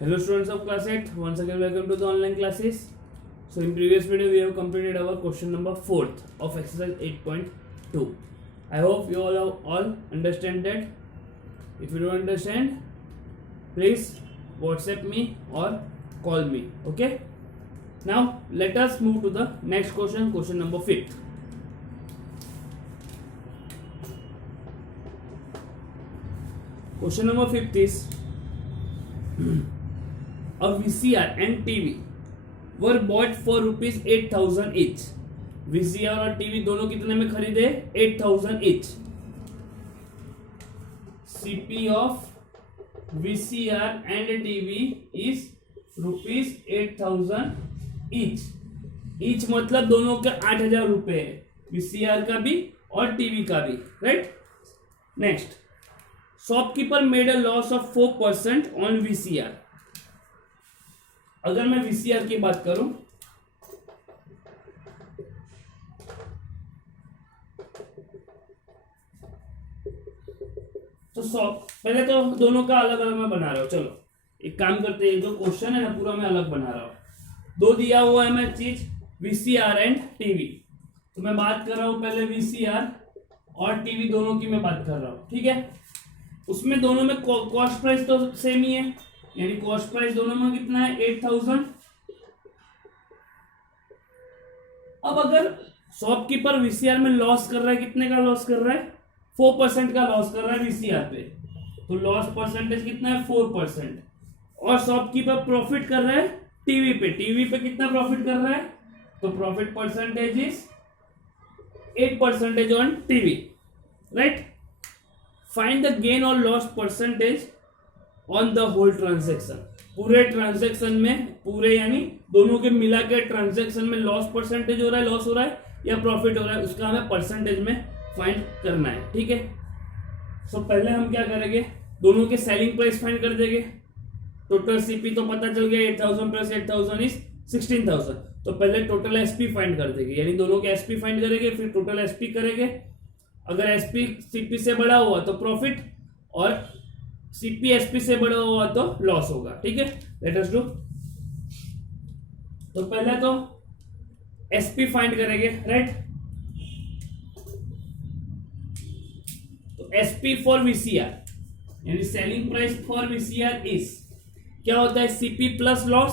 Hello students of class 8, once again welcome to the online classes. So in previous video we have completed our question number 4th of exercise 8.2. I hope you all understand that. If you don't understand, please WhatsApp me or call me. Okay. Now let us move to the next question, question number 5th. Question number 5th is a VCR and TV were bought for rupees 8,000 each. VCR और TV दोनों कितने में खरीदे? 8,000 each. CP of VCR and TV is rupees 8,000 each. Each मतलब दोनों के 8,000 रुपए है, VCR का भी और टीवी का भी, right? Next, shopkeeper made a loss of 4% on VCR. अगर मैं VCR की बात करूं तो पहले तो दोनों का अलग अलग मैं बना रहा हूं. चलो एक काम करते हैं, जो क्वेश्चन है ना पूरा मैं अलग बना रहा हूं. दो दिया हुआ है मैं चीज VCR एंड टीवी. तो मैं बात कर रहा हूं पहले VCR और टीवी दोनों की मैं बात कर रहा हूं. ठीक है, उसमें दोनों में कॉस्ट प्राइस तो सेम ही है, यानी कॉस्ट प्राइस दोनों में कितना है? 8,000. अब अगर शॉपकीपर VCR में लॉस कर रहा है, कितने का लॉस कर रहा है? 4% का लॉस कर रहा है VCR पे. तो लॉस परसेंटेज कितना है? 4%. और शॉपकीपर प्रॉफिट कर रहा है टीवी पे. टीवी पे कितना प्रॉफिट कर रहा है? तो profit percentage is 8% on TV, right? Find the gain और loss percentage on the whole transaction. पूरे ट्रांजेक्शन में, पूरे यानी दोनों के मिला के ट्रांजेक्शन में लॉस परसेंटेज हो रहा है, लॉस हो रहा है या प्रॉफिट हो रहा है, उसका हमें परसेंटेज में फाइंड करना है. ठीक है, सो पहले हम क्या करेंगे? दोनों के सेलिंग प्राइस फाइंड कर देंगे. टोटल सीपी तो पता चल गया, 8,000 प्लस 8,000 इज 16,000. तो पहले टोटल एसपी फाइंड कर देंगे, यानी दोनों के एसपी फाइंड करेंगे, फिर टोटल एसपी करेंगे. अगर एसपी सीपी से बड़ा हुआ तो प्रॉफिट, और सीपी एसपी से बड़ा हुआ तो लॉस होगा. ठीक है, लेट अस डू. तो पहले तो एसपी फाइंड करेंगे, राइट? तो एसपी फॉर VCR यानी selling price for VCR is क्या होता है? CP plus loss,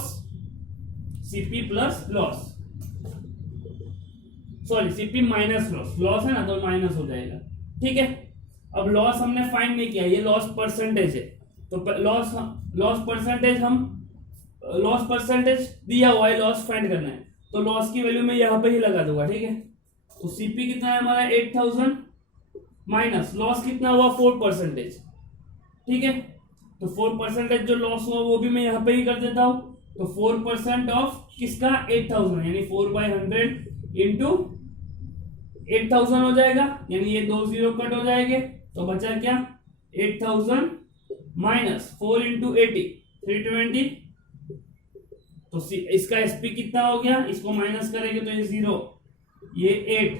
CP plus loss, sorry CP minus loss. Loss है ना तो माइनस हो जाएगा. ठीक है, अब लॉस हमने फाइंड नहीं किया, ये लॉस परसेंटेज है. तो लॉस परसेंटेज दिया हुआ है, लॉस फाइंड करना है. तो लॉस की वैल्यू मैं यहां पे ही लगा दूंगा. ठीक है, तो सीपी कितना है हमारा? 8,000 माइनस लॉस कितना हुआ? 4%. ठीक है, तो 4% जो लॉस हुआ वो भी मैं यहां पे ही कर देता हूं. तो 4% ऑफ किसका? 8,000, यानी 4/100 इंटू 8,000 हो जाएगा, यानी ये 2 0 कट हो जाएंगे. तो बचा क्या? 8,000 माइनस 4 इंटू 80, 320. तो इसका एसपी कितना हो गया? इसको माइनस करेंगे तो ये 0, ये 8,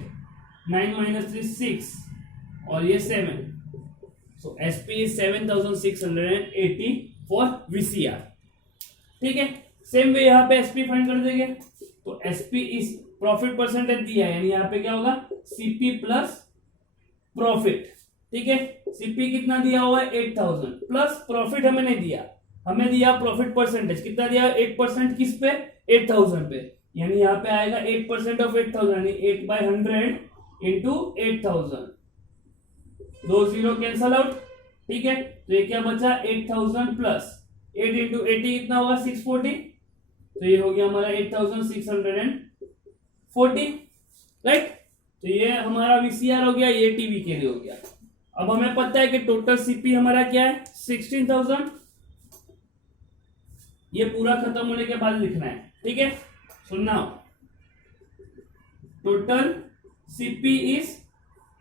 9 माइनस 3 6 और ये 7. सो एसपी इज 7,680 फॉर VCR. ठीक है, सेम वे यहाँ पे एसपी फाइंड कर देंगे. तो एसपी इज प्रॉफिट परसेंटेज दिया है, यानी यहाँ पे क्या होगा? CP plus profit. ठीक है, सीपी कितना दिया हुआ है? 8,000 प्लस प्रॉफिट हमें नहीं दिया, हमें दिया प्रॉफिट परसेंटेज. कितना दिया? 8% किस पे? 8,000 पे. यानी यहाँ पे आएगा 8% ऑफ 8,000, यानी 8/100 इंटू 8,000. 2 0 cancel out. ठीक है, तो ये क्या बचा? 8,000 प्लस 8 इंटू 80 कितना होगा? 640. तो ये हो गया हमारा 8,640, राइट? तो ये हमारा VCR हो गया, ये टीवी के लिए हो गया. अब हमें पता है कि टोटल सीपी हमारा क्या है? 16,000. ये पूरा खत्म होने के बाद लिखना है. ठीक है, सुनना, total CP is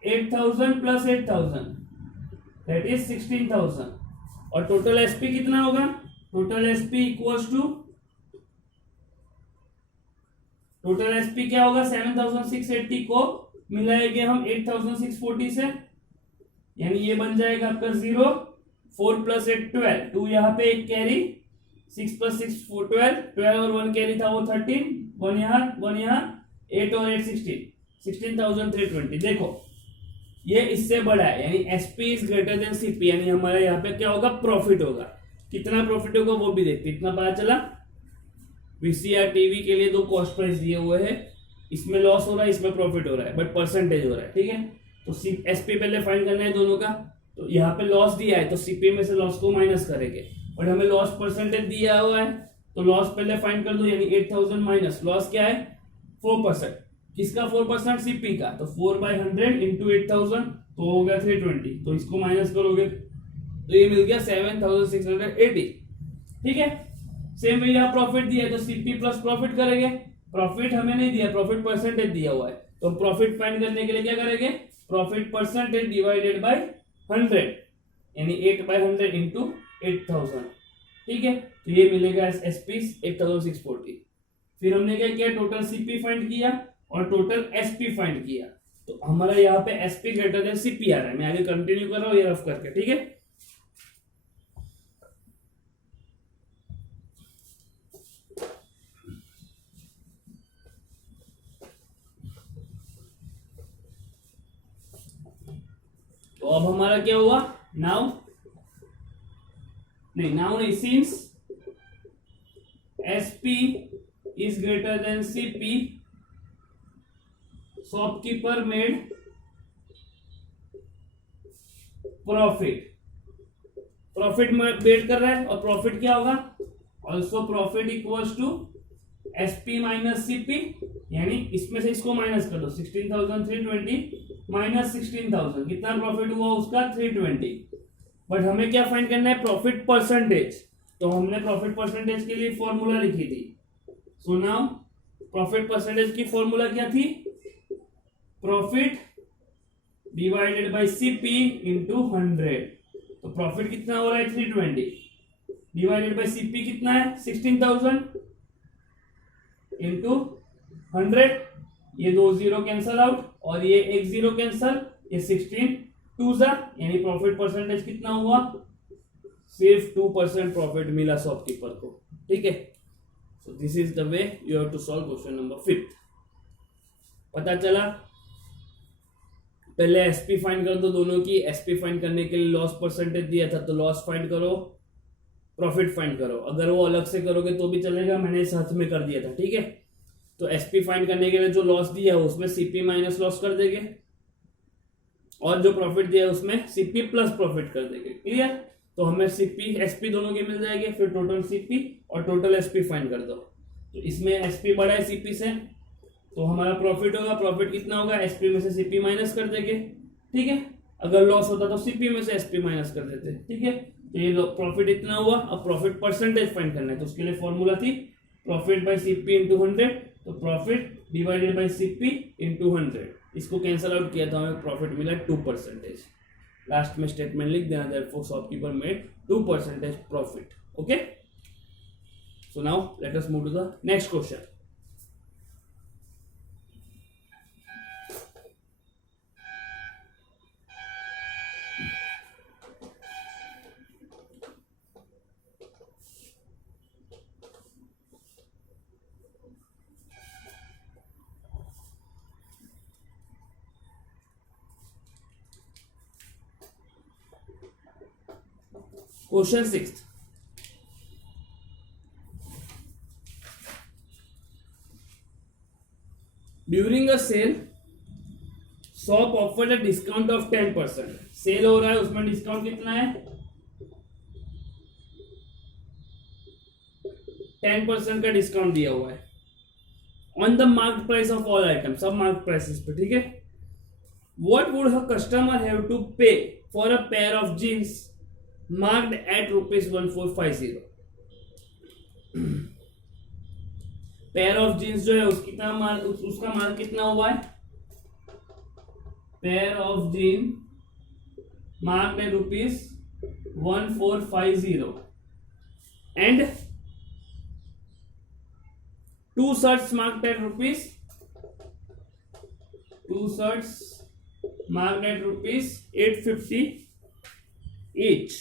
8,000 plus 8,000, that is 16,000. और टोटल एसपी कितना होगा? Total SP equals to, total SP क्या होगा? 7,680 को मिलाएंगे हम 8,640 से, यानी ये बन जाएगा आपका 0, 4 प्लस 8 12, 2 यहाँ पे एक कैरी, 6 प्लस 6 4 12, 12 और 1 कैरी था वो 13, 1 यहाँ 8 और 8 16, 16,320। देखो ये इससे बड़ा है, यानी SP is greater than CP, यानी हमारा यहाँ पे क्या होगा, प्रॉफिट होगा। कितना प्रॉफिट होगा वो भी देखते, इतना पता चला। वीसीआर टीवी के लिए 2 कॉस्ट प्राइस दिए हुए हैं, इसमें लॉस हो रहा है, इसमें प्रॉफिट हो रहा है, बट परसेंटेज हो रहा है, ठीक है। तो एसपी पहले फाइंड करना है दोनों का। तो यहाँ पे लॉस दिया है तो सीपी में से लॉस को माइनस करेंगे, बट हमें लॉस परसेंटेज दिया हुआ है तो लॉस पहले फाइंड कर दो, यानी 8,000 माइनस लॉस क्या है 4%। किसका 4%? सीपी का। तो 4/100 इंटू 8,000 तो हो गया 320, तो इसको माइनस करोगे तो ये मिल गया 7,680, ठीक है। सेम वे यहाँ प्रॉफिट दिया है तो सीपी प्लस प्रॉफिट करेंगे। प्रॉफिट हमें नहीं दिया, प्रॉफिट परसेंटेज दिया हुआ है, तो प्रॉफिट फाइंड करने के लिए क्या करेंगे, प्रॉफिट परसेंटेज डिवाइडेड बाय 100, यानी 8/100 इंटू 8,000, ठीक है। तो ये मिलेगा एसपी 8,640। फिर हमने क्या किया, टोटल सीपी फाइंड किया और टोटल एसपी फाइंड किया। तो हमारा यहाँ पे एसपी ग्रेटर देन सीपी आ रहा है। मैं आगे कंटिन्यू कर रहा हूँ ये रफ करके, ठीक है। तो अब हमारा क्या हुआ, नाउ नहीं, since SP is greater than CP, shopkeeper made profit made कर रहा है, और प्रॉफिट क्या होगा, also profit equals to SP minus CP, यानी इसमें से इसको माइनस कर दो, 16,320 माइनस 16,000, कितना प्रॉफिट हुआ उसका 320। बट हमें क्या फाइंड करना है, प्रॉफिट परसेंटेज। तो हमने प्रॉफिट परसेंटेज के लिए फॉर्मूला लिखी थी। सो नाउ प्रॉफिट परसेंटेज की फॉर्मूला क्या थी, profit divided by CP into 100। तो प्रॉफिट कितना हो रहा है 320, डिवाइडेड बाय सीपी कितना है 16,000 इंटू 100, ये 2 0 कैंसल आउट और ये 1 0 कैंसल, ये 16 2 सा, यानी प्रॉफिट परसेंटेज कितना हुआ, सिर्फ 2% प्रॉफिट मिला शॉपकीपर को, ठीक है। So this is the way you have to solve question number 5। पता चला, पहले एसपी फाइंड कर दो दोनों की। एसपी फाइंड करने के लिए लॉस परसेंटेज दिया था तो लॉस फाइंड करो, प्रॉफिट फाइंड करो। अगर वो अलग से करोगे तो भी चलेगा, मैंने साथ में कर दिया था, ठीक है। तो एसपी फाइंड करने के लिए जो लॉस दिया है उसमें सीपी माइनस लॉस कर देंगे, और जो प्रॉफिट दिया है उसमें सीपी प्लस प्रॉफिट कर देंगे, क्लियर। तो हमें सीपी एसपी दोनों के मिल जाएंगे, फिर टोटल सीपी और टोटल एसपी फाइंड कर दो। तो इसमें एसपी बड़ा है सीपी से, तो हमारा प्रॉफिट होगा, प्रॉफिट कितना होगा, एसपी में से सीपी माइनस कर देंगे, ठीक है। अगर लॉस होता तो सीपी में से एसपी माइनस कर देते, ठीक है। तो ये प्रॉफिट इतना हुआ। अब प्रॉफिट परसेंटेज फाइंड करना है, तो उसके लिए फॉर्मूला थी प्रॉफिट बाय सीपी इंटू 100। तो profit divided by CP into 100, इसको कैंसल आउट किया तो हमें प्रॉफिट मिला 2%। लास्ट में स्टेटमेंट लिख देना, therefore shopkeeper made 2% profit, okay. So now let us move to the next question. Question 6. During a sale, shop offered a discount of 10%. Cell हो रहा है, उसमें डिस्काउंट कितना है 10% का डिस्काउंट दिया हुआ है on the marked price of all item, सब मार्क्ड प्राइसेस पे, ठीक है। What would a customer have to pay for a pair of jeans marked at ₹1450? Pair of jeans जो है उसका मार्क कितना हुआ है, pair of jean marked at ₹1450 and two shirts marked at ₹850 each.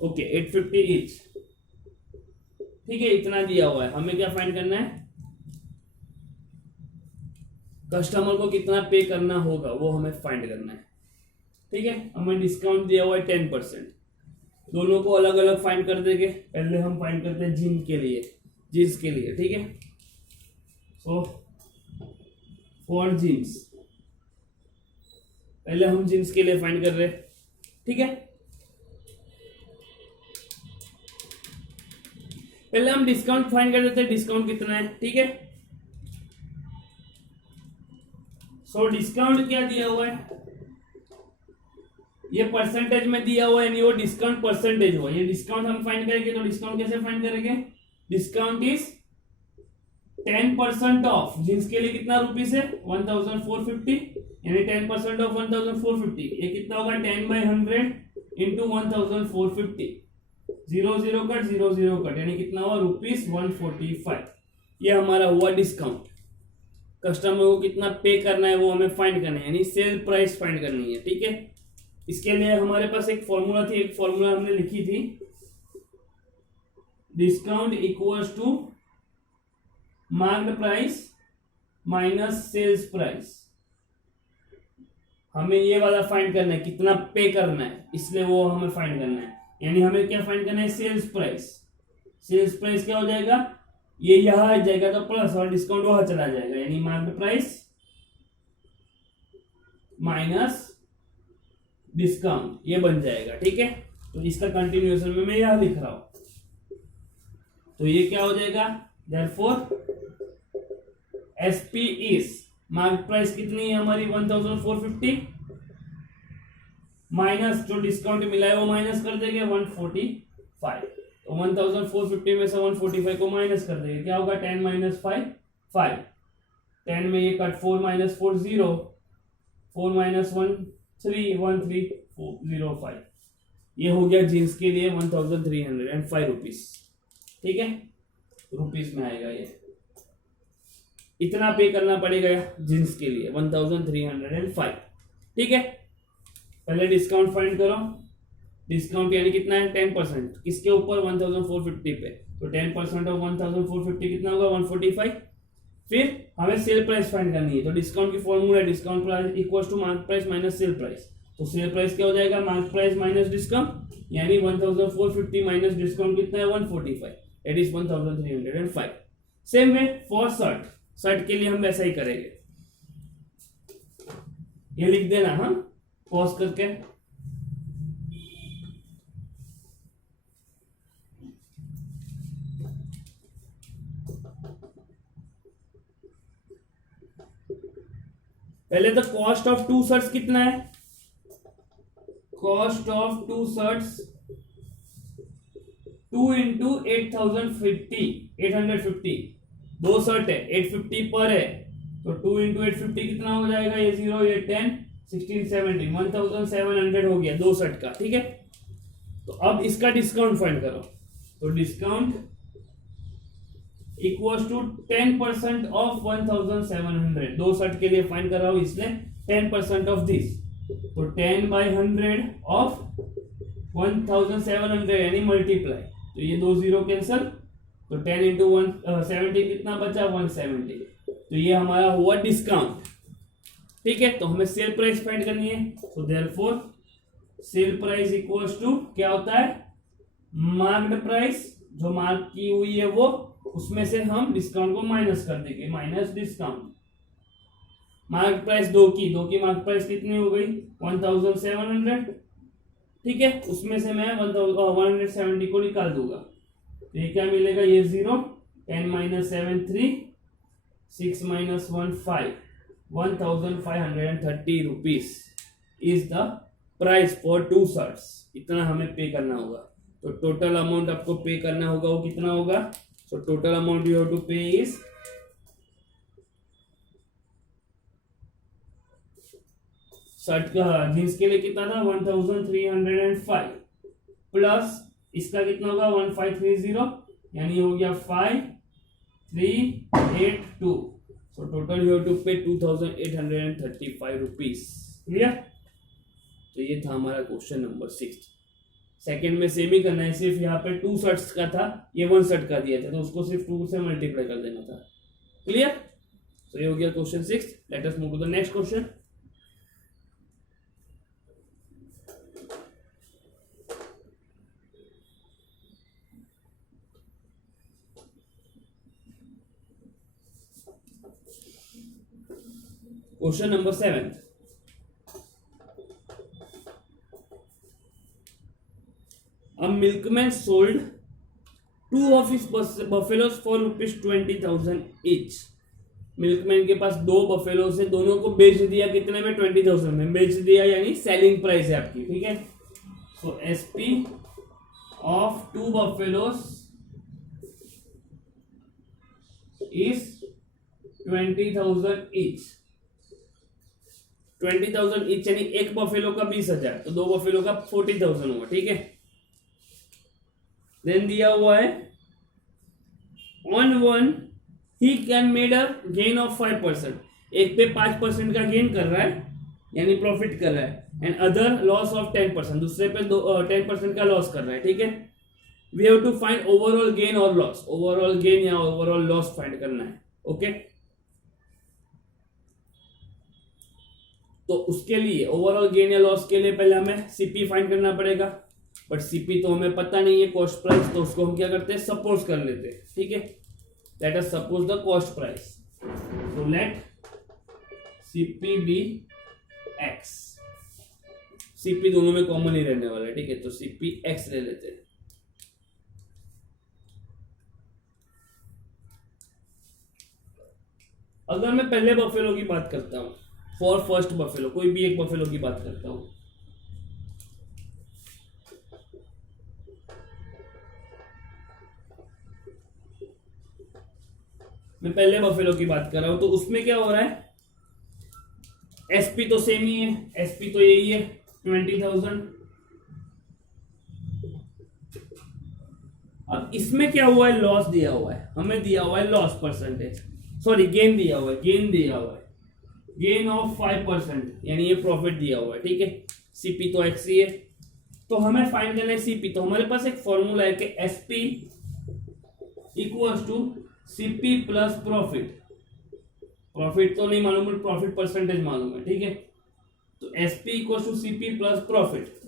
Okay 850 each, ठीक है, इतना दिया हुआ है। हमें क्या फाइंड करना है, कस्टमर को कितना पे करना होगा वो हमें फाइंड करना है, ठीक है। हमें डिस्काउंट दिया हुआ है 10%, दोनों को अलग अलग फाइंड कर देंगे। पहले हम फाइंड करते हैं जीन्स के लिए, ठीक है। सो फॉर जीन्स, पहले हम जीन्स के लिए फाइंड कर रहे हैं, ठीक है। पहले हम डिस्काउंट फाइंड कर देते हैं, डिस्काउंट कितना है, ठीक है। सो डिस्काउंट क्या दिया हुआ है, ये परसेंटेज में दिया हुआ है, यानी वो डिस्काउंट परसेंटेज हुआ। ये डिस्काउंट हम फाइंड करेंगे, तो डिस्काउंट कैसे फाइंड करेंगे, डिस्काउंट इज 10% ऑफ। जींस के लिए कितना रुपीस है, 1450, यानी 10% ऑफ 1450, ये कितना होगा 10/100 इंटू 1450, 0 कट 0 कट, यानी कितना हुआ ₹145। ये हमारा हुआ डिस्काउंट। कस्टमर को कितना पे करना है वो हमें फाइंड करना है, यानी सेल प्राइस फाइंड करनी है, ठीक है। इसके लिए हमारे पास एक फॉर्मूला थी, एक फॉर्मूला हमने लिखी थी, discount equals to marked price minus sales price. हमें ये वाला फाइंड करना है, कितना पे करना है, इसलिए वो हमें फाइंड करना है। यानी हमें क्या फाइंड करना है, सेल्स प्राइस। सेल्स प्राइस क्या हो जाएगा, ये यहां आ जाएगा तो प्लस, और डिस्काउंट वहां चला जाएगा, यानी मार्क्ड प्राइस माइनस डिस्काउंट, ये बन जाएगा, ठीक है। तो इसका कंटिन्यूएशन में मैं यहां लिख रहा हूं, तो ये क्या हो जाएगा, therefore SP is, market price कितनी है हमारी 1450, माइनस जो डिस्काउंट मिला है वो माइनस कर देंगे 145, तो 1450 में से 145 को माइनस कर देंगे, क्या होगा 10 - 5 5, 10 में ये कट 4 - 4 0, 4 - 1 3 13405, ये हो गया जींस के लिए 1305 रुपीज, ठीक है, रुपीज में आएगा ये। इतना पे करना पड़ेगा जींस के लिए 1305, ठीक है। पहले डिस्काउंट फाइंड करो, डिस्काउंट यानी कितना है 10%, किसके ऊपर 1450 पे, तो 10% ऑफ 1450 कितना होगा 145। फिर हमें सेल प्राइस फाइंड करनी है, तो डिस्काउंट की फॉर्मूला है discount price equals to market price minus sale price. तो सेल प्राइस क्या हो जाएगा, मार्केट प्राइस माइनस डिस्काउंट, यानी 1450 माइनस डिस्काउंट कितना है 145, it is 1305। Same way for shirt के लिए हम वैसा ही करेंगे, ये लिख देना, हाँ पॉज करके। पहले तो कॉस्ट ऑफ 2 शर्ट्स कितना है, cost of 2 shirts 2 into 850, 2 shirt है 850 पर है, तो 2 इंटू 850 कितना हो जाएगा, ये 0 ये 10 16 17 1700 हो गया 2 शर्ट का, ठीक है। तो अब इसका डिस्काउंट फाइंड करो, तो discount equals to 10% of 1700, 2 shirt के लिए फाइंड कर रहा हूं इसलिए 10% ऑफ दिस, तो 10/100 ऑफ 1700 यानी मल्टीप्लाई, तो ये 2 0 कैंसल, तो 10 इंटू 170 कितना बचा 170, तो ये हमारा हुआ डिस्काउंट, ठीक है। तो हमें सेल प्राइस फाइंड करनी है, तो therefore sale price equals to क्या होता है, मार्क्ड प्राइस जो मार्क की हुई है वो, उसमें से हम डिस्काउंट को माइनस कर देंगे, माइनस डिस्काउंट। मार्केट प्राइस 2 की मार्केट प्राइस कितनी हो गई 1700, ठीक है, उसमें से मैं 170 को निकाल दूंगा, तो ये क्या मिलेगा, ये 0 10 - 7 3 6 - 1 5, 1530 rupees is the price for 2 shirts. इतना हमें पे करना होगा, तो टोटल अमाउंट आपको पे करना होगा वो कितना होगा, so total amount you have to pay is shirt का जींस के लिए कितना था 1305 प्लस इसका कितना होगा 1530, यानी हो गया 5382, so total you have to pay 2835 rupees. Clear? तो ये था हमारा क्वेश्चन नंबर 6। सेकंड में सेम ही करना है, सिर्फ यहाँ पे 2 शर्ट्स का था, ये 1 शर्ट का दिया था, तो उसको सिर्फ 2 से मल्टीप्लाई कर देना था। क्लियर? तो ये हो गया question 6। Let us move to the next question. Question number 7। A milkman sold 2 of his buffaloes for ₹20,000 each। Milkman के पास 2 बफेलोस है, दोनों को बेच दिया कितने में? 20,000 में बेच दिया, यानी सेलिंग प्राइस है आपकी। ठीक है, so SP of 2 buffaloes is 20,000 each. 20,000 each यानी एक बफेलो का 20,000, तो 2 बफेलो का 40,000 हुआ। ठीक है, देन दिया हुआ है on one he can made a gain of 5%। एक पे 5% का गेन कर रहा है, यानी प्रॉफिट कर रहा है, एंड अदर लॉस ऑफ 10%, दूसरे पे 10% का लॉस कर रहा है। ठीक है, we have to find overall gain और लॉस। ओवरऑल गेन या ओवरऑल लॉस फाइंड करना है। ओके, तो उसके लिए ओवरऑल गेन या लॉस के लिए पहले हमें सीपी फाइंड करना पड़ेगा, बट सीपी तो हमें पता नहीं है, कॉस्ट प्राइस, तो उसको हम क्या करते हैं? सपोज कर लेते हैं। ठीक है, let us suppose the cost price. तो let CP be x. CP दोनों में कॉमन ही रहने वाला है। ठीक है, तो सीपी एक्स ले लेते हैं। अगर मैं पहले बफेलो की बात करता हूं, फॉर फर्स्ट बफेलो, कोई भी एक बफेलो की बात करता हूं, मैं पहले बफेलो की बात कर रहा हूं, तो उसमें क्या हो रहा है? एसपी तो सेम ही है, एसपी तो यही है 20,000। अब इसमें क्या हुआ है? लॉस दिया हुआ है, हमें दिया हुआ है लॉस परसेंटेज, सॉरी गेन दिया हुआ है, गेन दिया हुआ है, गेन ऑफ 5%, यानी ये प्रॉफिट दिया हुआ है। ठीक है, सीपी तो एक्स ही है, तो हमें फाइंड करना है सीपी। तो हमारे पास एक फॉर्मूला है कि SP equals to CP plus profit. Profit तो नहीं मालूम, प्रॉफिट परसेंटेज मालूम है। ठीक है, तो SP equals to CP plus profit.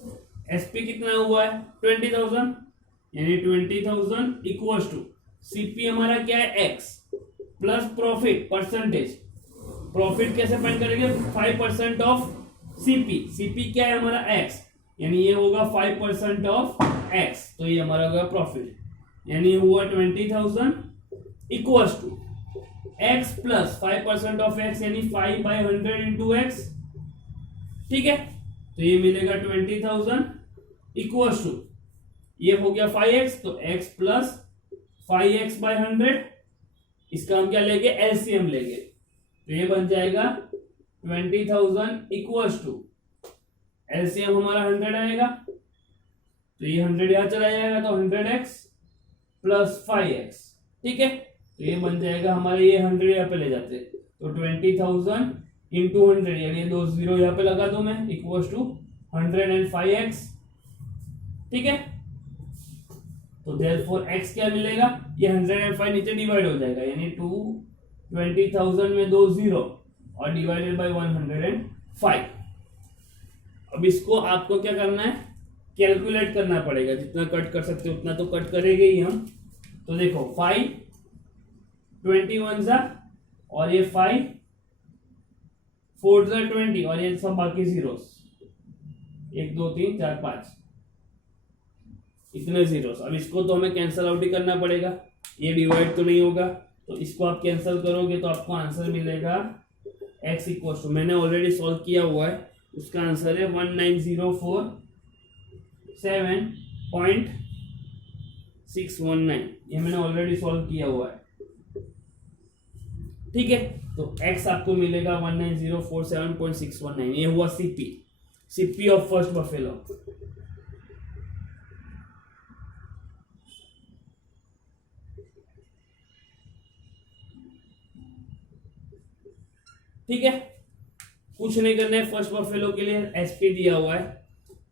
SP कितना हुआ है? 20,000, यानी 20,000 इक्वल्स टू सीपी हमारा क्या है? X plus profit percentage. Profit कैसे फाइंड करेंगे? 5% ऑफ सीपी। सीपी क्या है हमारा? एक्स, यानी ये होगा 5% ऑफ एक्स, तो ये हमारा होगा प्रॉफिट, यानी हुआ 20,000 equals to x plus 5% of x, यानी 5/100 इंटू एक्स। ठीक है, तो ये मिलेगा 20,000 इक्वल्स टू, ये हो गया 5x, तो x प्लस 5x/100। इसका हम क्या लेंगे? एलसीएम लेंगे, तो ये बन जाएगा 20,000 इक्वल्स टू, एलसीएम हमारा 100 आएगा, तो ये 100 यहां चला जाएगा, तो 100x प्लस 5x। ठीक है, तो ये बन जाएगा हमारे, ये 100 यहाँ पे ले जाते हैं, तो 20,000 इंटू 100, यानी 2 0 यहाँ पे लगा दो मैं, इक्वल्स टू 105x। ठीक है, तो देयरफॉर x क्या मिलेगा? ये 105 नीचे डिवाइड हो जाएगा, यानी 20,000 में 2 0 और डिवाइडेड बाय 105। अब इसको आपको क्या करना है? कैलकुलेट करना पड़ेगा, जितना कट कर सकते हो उतना तो कट करेंगे ही हम। तो देखो 5 21 सा, और ये 5 4 सा 20, और ये सब बाकी जीरोस, 1 2 3 4 5, इतने जीरोस। अब इसको तो हमें कैंसल आउट ही करना पड़ेगा, ये डिवाइड तो नहीं होगा, तो इसको आप कैंसल करोगे तो आपको आंसर मिलेगा x इक्वल टू, मैंने ऑलरेडी सॉल्व किया हुआ है, उसका आंसर है 19,047.619। ये मैंने ऑलरेडी सॉल्व किया हुआ है। ठीक है, तो x आपको मिलेगा 19,047.619। ये हुआ CP, CP of first buffalo. ठीक है, कुछ नहीं करना है फर्स्ट बफेलो के लिए। एसपी दिया हुआ है,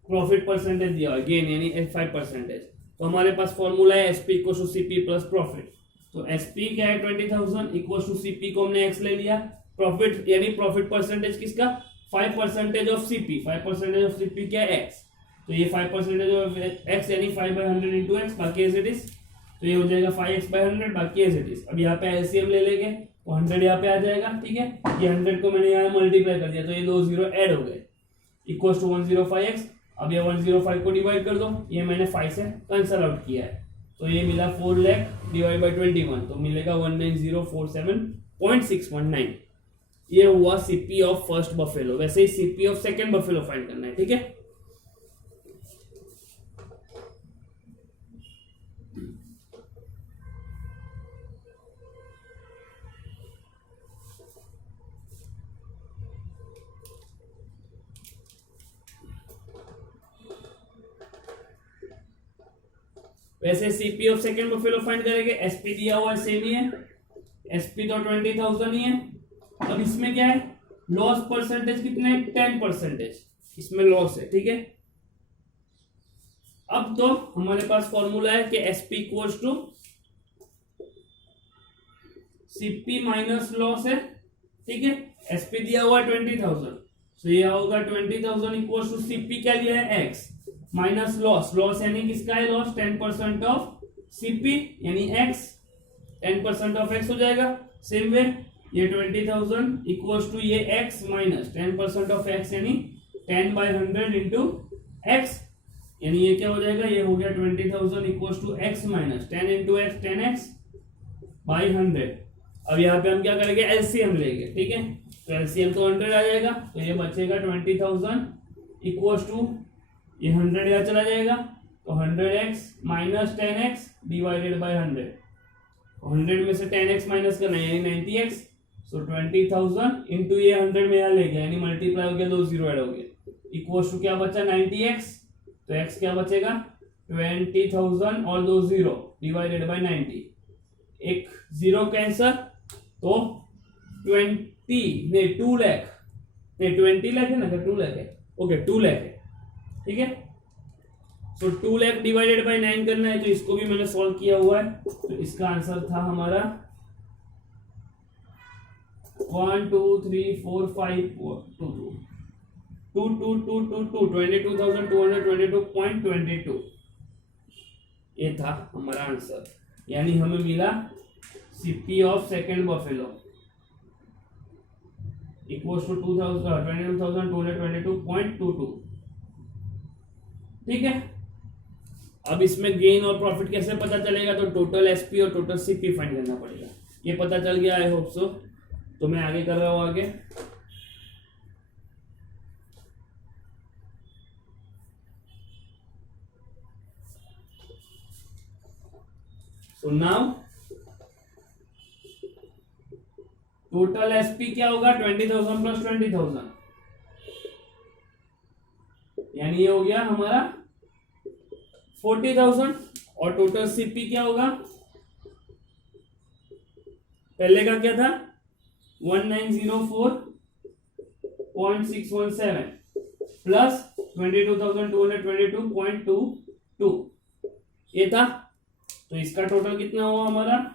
प्रॉफिट परसेंटेज दिया हुआ है, गेन यानी 5%। तो हमारे पास फॉर्मूला है SP equal to CP plus profit. तो एसपी क्या है 20,000 इक्वल टू सीपी को हमने एक्स ले लिया, प्रॉफिट यानी प्रॉफिट परसेंटेज किसका 5% ऑफ सीपी, 5% ऑफ सीपी क्या है एक्स, तो ये 5% ऑफ एक्स यानी 5/100 इंटू एक्स, बाकी एज इट इज, तो ये हो जाएगा 5x/100 बाकी एज इट इज। अब यहाँ पे एलसीएम ले लेंगे तो 100 यहाँ पे आ जाएगा, ठीक है, ये 100 को मैंने यहाँ मल्टीप्लाई कर दिया तो ये 2 0 ऐड हो गए इक्वल टू 105x। अब ये 105 को डिवाइड कर दो, ये मैंने 5 से कैंसल आउट किया है तो ये मिला 4 लाख डिवाइड बाई 21 तो मिलेगा 19047.619। ये हुआ सीपी ऑफ फर्स्ट बफेलो। वैसे ही CP of second buffalo find करना है, ठीक है। वैसे CP of second buffalo find करेंगे, एसपी दिया हुआ है सेम ही है, एसपी तो 20,000 ही है। अब इसमें क्या है लॉस परसेंटेज कितने 10%, इसमें लॉस है, ठीक है। अब तो हमारे पास फॉर्मूला है कि SP equals to CP minus loss है, ठीक है। एसपी दिया हुआ है 20,000 तो ये होगा 20,000 इक्वल्स टू सीपी क्या लिया है एक्स माइनस लॉस, लॉस यानी किसका है लॉस 10% ऑफ सीपी यानी एक्स, 10% ऑफ एक्स हो जाएगा। सेम वे ये 20,000 इक्वल्स टू ये एक्स माइनस 10% ऑफ एक्स यानी 10/100 इंटू एक्स, यानी ये क्या हो जाएगा ये हो गया 20,000 equals to x minus 10 into x 10x by 100। अब यहाँ पे हम क्या करेंगे एलसीएम लेंगे, ठीक है, तो एलसीएम तो 100 आ जाएगा तो ये बचेगा 20,000 इक्वल्स टू ये 100 यहाँ चला जाएगा तो 100x minus 10x divided by 100, 100 में से 10x माइनस करना है यानी 90x, सो 20,000 इंटू ये 100 में यहाँ ले गया यानी मल्टीप्लाई हो गया 2 0 ऐड हो गया इक्वल्स टू क्या बचा 90x, तो x क्या बचेगा 20,000 और 2 0 डिवाइडेड बाई 90, एक 0 कैंसर तो 2 लाख नहीं 20 लाख है ना, 2 लाख है, ओके 2 लाख है, ठीक है। सो 2 लाख डिवाइडेड बाई 9 करना है तो इसको भी मैंने सॉल्व किया हुआ है, तो इसका आंसर था हमारा 1 2 3 4 5 22,222.22, ये था हमारा आंसर, यानी हमें मिला CP of second buffalo equals to 22,222.22, ठीक है। अब इसमें गेन और प्रॉफिट कैसे पता चलेगा, तो टोटल एसपी और टोटल सीपी फाइंड करना पड़ेगा। ये पता चल गया आई होप सो, तो मैं आगे कर रहा हूं आगे। सो नाउ टोटल एसपी क्या होगा 20,000 प्लस 20,000 यानी ये हो गया हमारा 40,000, और टोटल सीपी क्या होगा पहले का क्या था 1904.617 प्लस 22,222.22 ये था, तो इसका टोटल कितना हुआ हमारा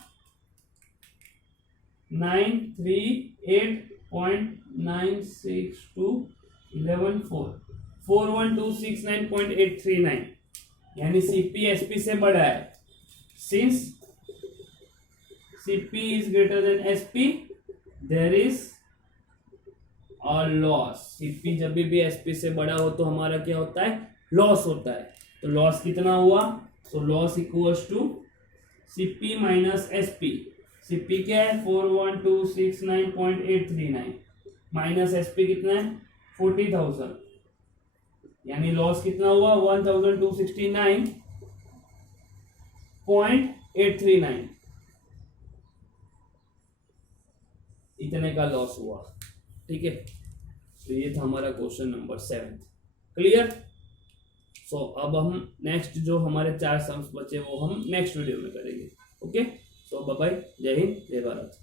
938.96211.4 41,269.839, यानी सीपी एसपी से बड़ा है। Since CP is greater than SP there is a loss. CP जब भी एसपी से बड़ा हो तो हमारा क्या होता है लॉस होता है, तो लॉस कितना हुआ, तो loss equals to CP minus SP. CP क्या है 41,269.839 माइनस एसपी कितना है 40,000, यानी लॉस कितना हुआ 1,269.839, इतने का लॉस हुआ, ठीक है। तो ये था हमारा क्वेश्चन नंबर 7, क्लियर। सो अब हम नेक्स्ट जो हमारे 4 सम्स बचे वो हम नेक्स्ट वीडियो में करेंगे, ओके। सो बाय बाय, जय हिंद जय भारत।